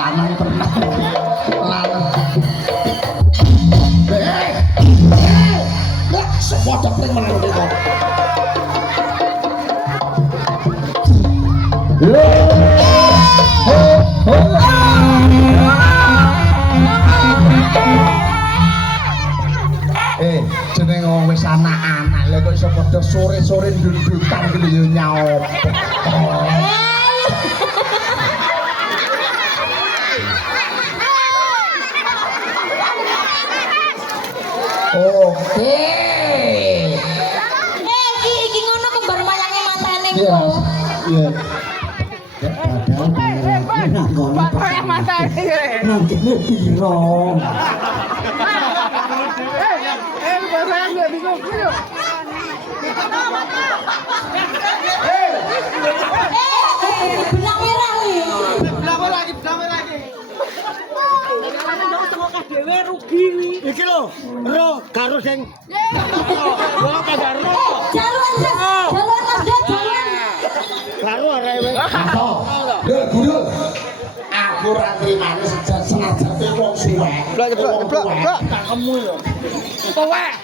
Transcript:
lanang tenan. Lanang. Lah sepodo pring meneng kok. Jeneng wong wis anak-anak lha kok iso padha sore-sore ndudukan iki lho nyaop. Oke. Iki ngono kembar mayange matane kok. Iya. Ya padahal nang ngono. Matane. Nanti piro. Bahasa bingung. Belang merah iki. Belang lagi. Dhewe rugi iki lho, ro karo sing wong kagak ro. Jaluan Mas jaluan. Karo arek wis. Lho, Guru. Aku ora trimane senajan wong suwek. Blak. Tak kemu lho. Kowek.